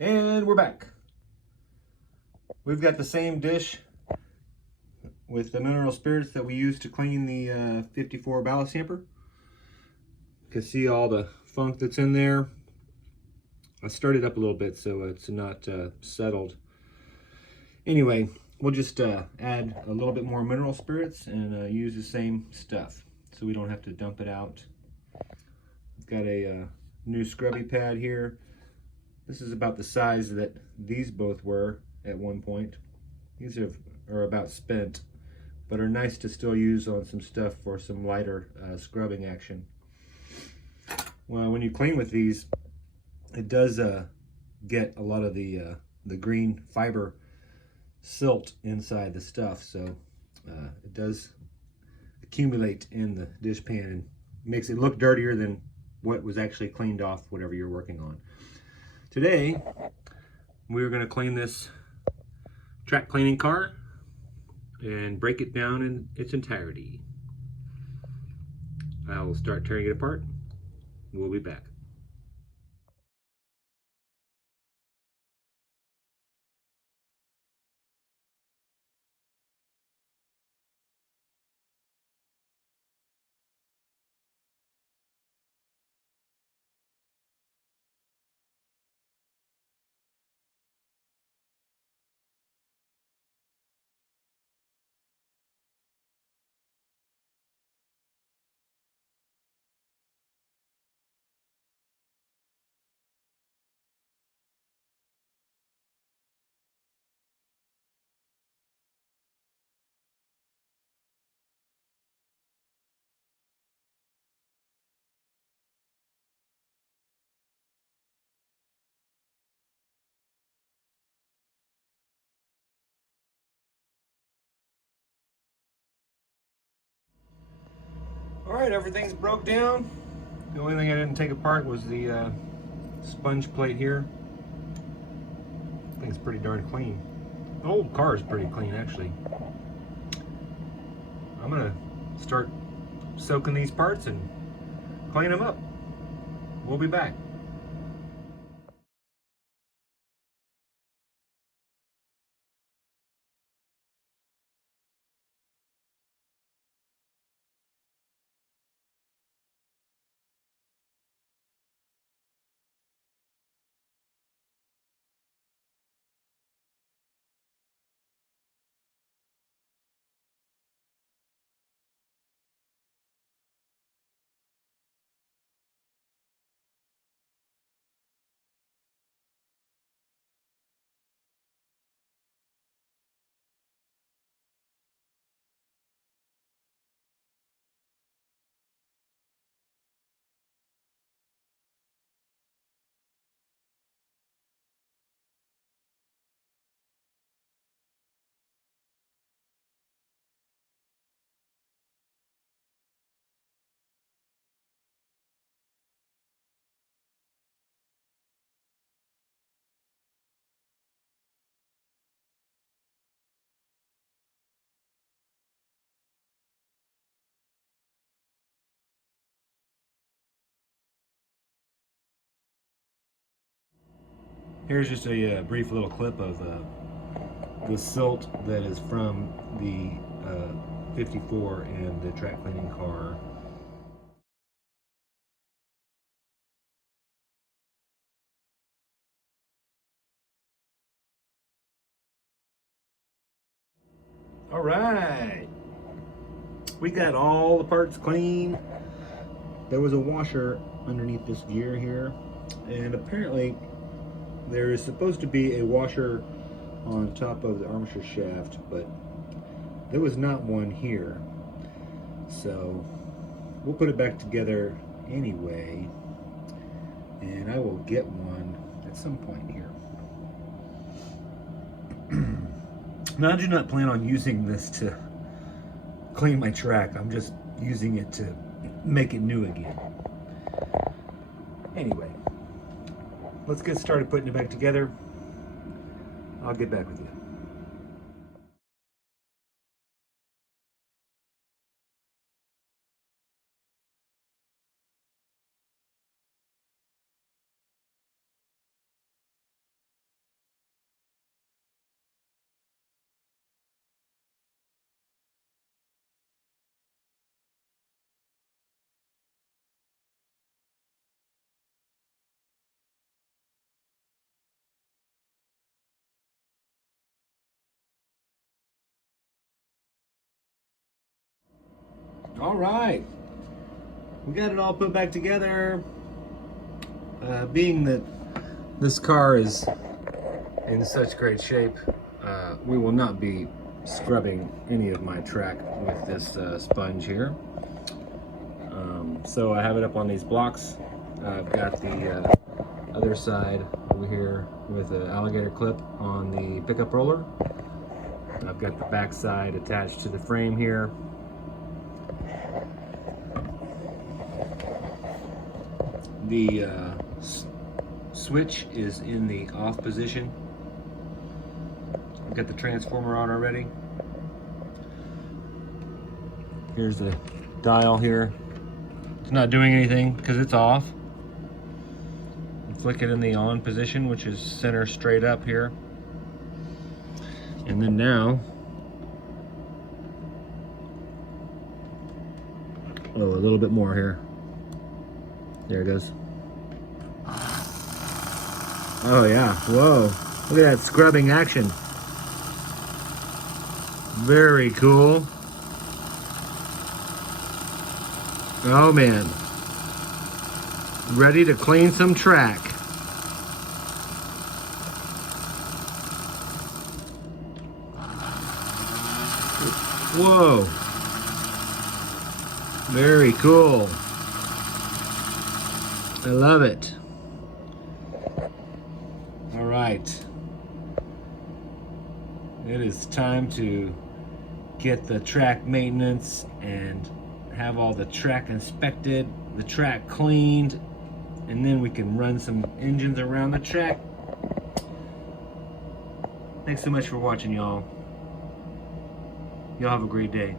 And we're back. We've got the same dish with the mineral spirits that we used to clean the 54 ballast hamper. You can see all the funk that's in there. I stirred it up a little bit so it's not settled. Anyway, we'll just add a little bit more mineral spirits and use the same stuff so we don't have to dump it out. I've got a new scrubby pad here. This is about the size that these both were at one point. These are about spent, but are nice to still use on some stuff for some lighter scrubbing action. Well, when you clean with these, it does get a lot of the green fiber silt inside the stuff, so it does accumulate in the dish pan and makes it look dirtier than what was actually cleaned off whatever you're working on. Today, we're going to clean this track cleaning car and break it down in its entirety. I will start tearing it apart. We'll be back. All right, everything's broke down. The only thing I didn't take apart was the sponge plate here. I think it's pretty darn clean. The old car is pretty clean, actually. I'm gonna start soaking these parts and clean them up. We'll be back. Here's just a brief little clip of the silt that is from the 54 and the track cleaning car. All right, we got all the parts clean. There was a washer underneath this gear here, and apparently there is supposed to be a washer on top of the armature shaft, but there was not one here. So we'll put it back together anyway, and I will get one at some point here. Now, I do not plan on using this to clean my track. I'm just using it to make it new again. Anyway, let's get started putting it back together. I'll get back with you. All right, we got it all put back together. Being that this car is in such great shape, we will not be scrubbing any of my track with this sponge here. So I have it up on these blocks. I've got the other side over here with an alligator clip on the pickup roller. I've got the back side attached to the frame here. The switch is in the off position. I've got the transformer on already. Here's the dial here. It's not doing anything because it's off. Flick it in the on position, which is center straight up here. And then now, oh, a little bit more here. There it goes. Oh yeah, whoa. Look at that scrubbing action. Very cool. Oh man. Ready to clean some track. Whoa. Very cool. I love it. All right. It is time to get the track maintenance and have all the track inspected, the track cleaned, and then we can run some engines around the track. Thanks so much for watching, y'all. Y'all have a great day.